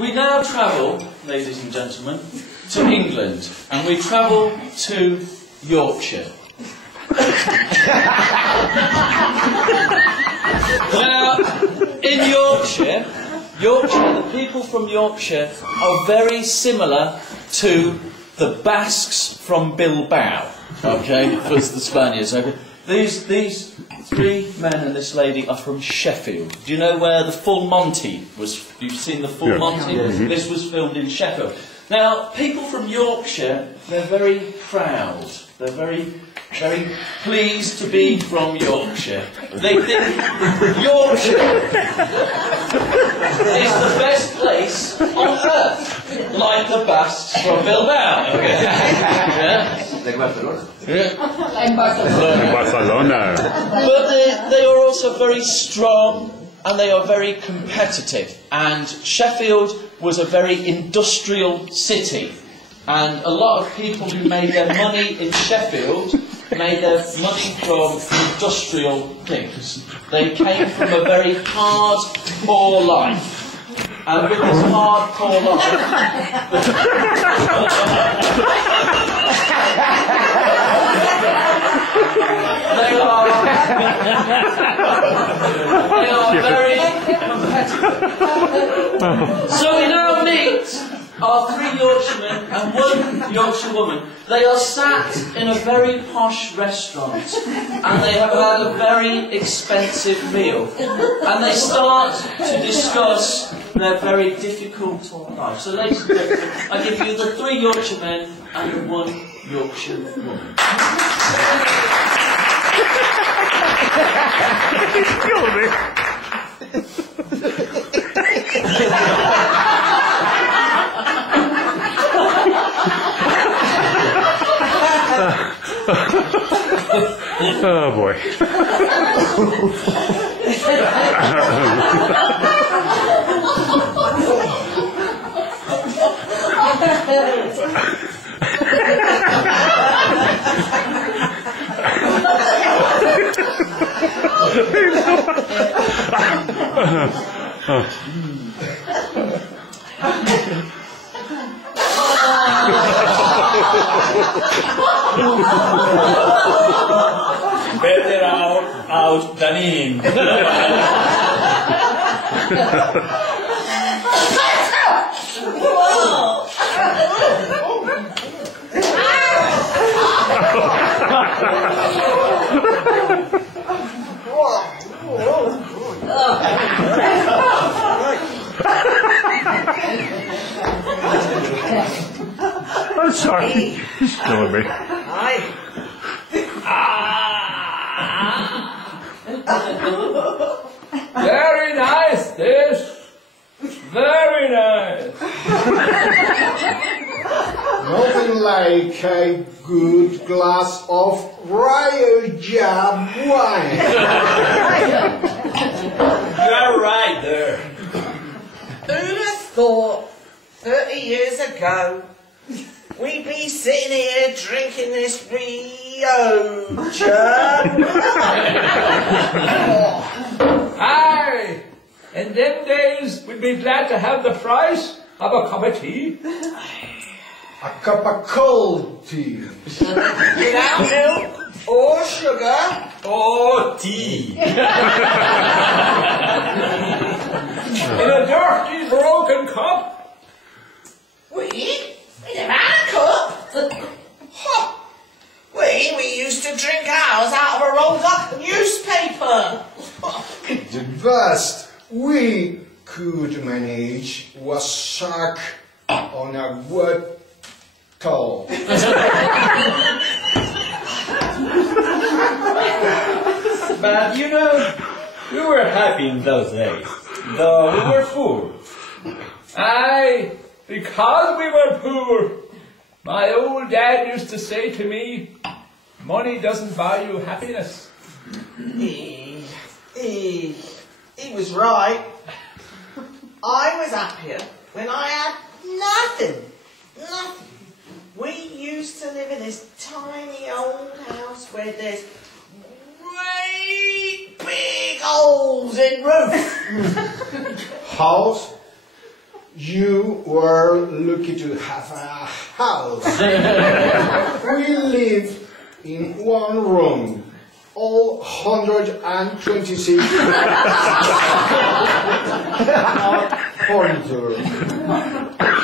We now travel, ladies and gentlemen, to England, and we travel to Yorkshire. Now, in Yorkshire, the people from Yorkshire are very similar to the Basques from Bilbao. Okay, for the Spaniards. Okay, these three men and this lady are from Sheffield. Do you know where the Full Monty was? You've seen the Full Monty? Mm-hmm. This was filmed in Sheffield. Now, people from Yorkshire, they're very proud. They're very pleased to be from Yorkshire. They think Yorkshire is the best place on earth, like the Basques from Bilbao. Okay. Yeah. Like Barcelona. Yeah. Like Barcelona. But they are also very strong and they are very competitive. And Sheffield was a very industrial city. And a lot of people who made their money in Sheffield made their money from industrial things. They came from a very hard-poor life. And with this hard-poor life... They are very competitive. So we now meet our three Yorkshiremen and one Yorkshire woman. They are sat in a very posh restaurant and they have had a very expensive meal. And they start to discuss their very difficult life. So ladies and gentlemen, I give you the three Yorkshiremen and the one Yorkshire woman. He's killing me. Oh boy. Better out than in. I'm sorry. He's killing me. Very nice, this. Very nice. Nothing like a good glass of royal jam wine. You're right there. Who'd have thought 30 years ago we'd be sitting here drinking this Rio jam? Aye. In them days, we'd be glad to have the price of a cup of tea. A cup of cold tea. Without milk or sugar. Oh, tea. In a dirty, broken cup. We never had a cup. Huh. We used to drink ours out of a rolled up newspaper. The best we could manage was suck on a wood toe. But you know, we were happy in those days, though we were poor. Aye, because we were poor, my old dad used to say to me, money doesn't buy you happiness. He was right. I was happier when I had nothing. Nothing. We used to live in this tiny old house where there's great big holes in roof. House? you were lucky to have a house. We live in one room, all 126 furniture.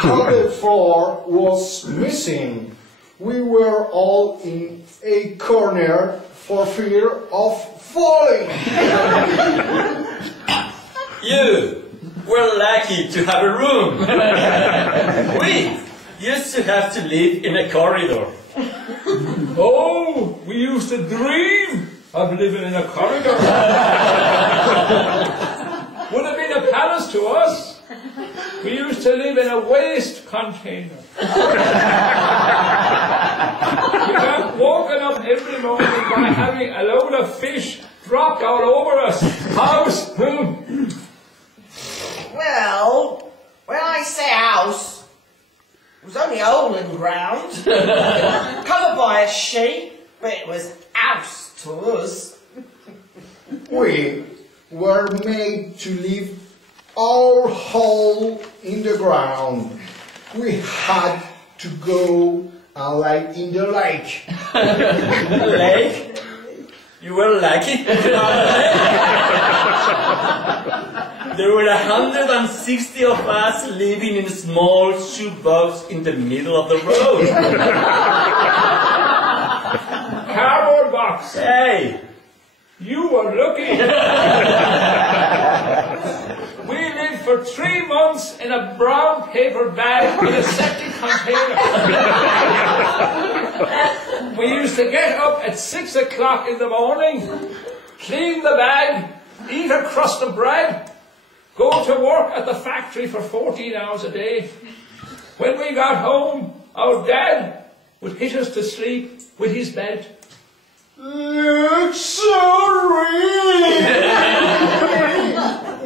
The floor was missing. We were all in a corner for fear of falling. You were lucky to have a room. We used to have to live in a corridor. Oh, we used to dream of living in a corridor. Would have been a palace to us. We used to live in a waste container. We got woken up every morning by having a load of fish dropped all over us. House. Well, when I say house, it was only a hole in the ground, covered by a sheet, but it was house to us. We were made to live our hole in the ground. We had to go and lie in the lake. Lake? You were lucky. There were 160 of us living in a small shoebox in the middle of the road. Cardboard box. Hey! You were lucky. We lived for 3 months in a brown paper bag in a septic container. We used to get up at 6 o'clock in the morning, clean the bag, eat a crust of bread, go to work at the factory for 14 hours a day. When we got home, our dad would hit us to sleep with his bed. Luxury!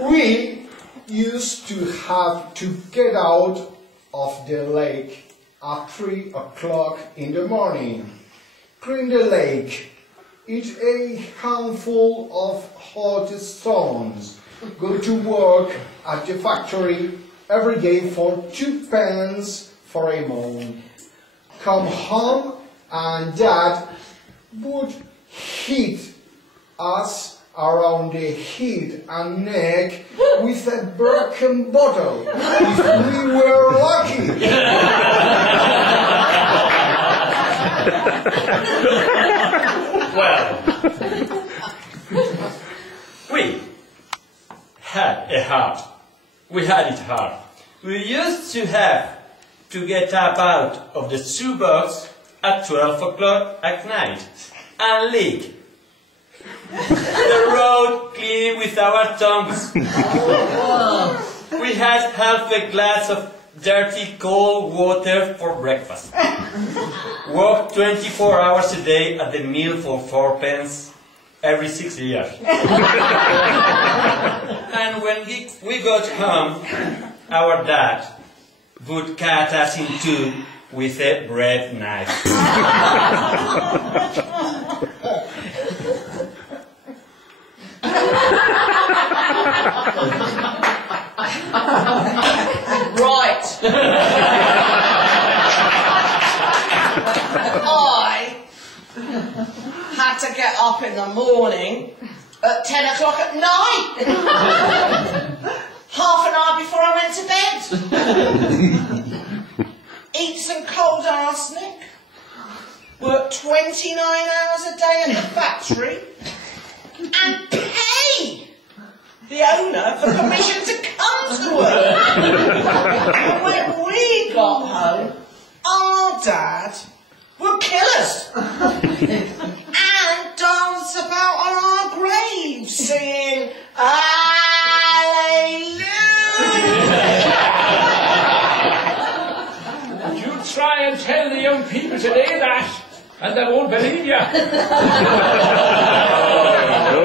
We used to have to get out of the lake at 3 o'clock in the morning, clean the lake, eat a handful of hot stones, go to work at the factory every day for 2 pence for a month, come home and Dad would hit us around the head and neck with a broken bottle if we were lucky. Well, we had a heart. We had it hard. We used to have to get up out of the shoebox at 12 o'clock at night and lick the road clean with our tongues. We had half a glass of dirty cold water for breakfast. Worked 24 hours a day at the mill for 4 pence every 6 years. And when we got home, our dad would cut us in two with a bread knife. Right. I had to get up in the morning at 10 o'clock at night. Half an hour before I went to bed. Eat some cold arsenic. Work 29 hours a day at the factory. And pay the owner for permission to come to work. And when we got home, our dad would kill us and dance about on our graves singing Hallelujah. You try and tell the young people today that, and they won't believe you. Oh, no.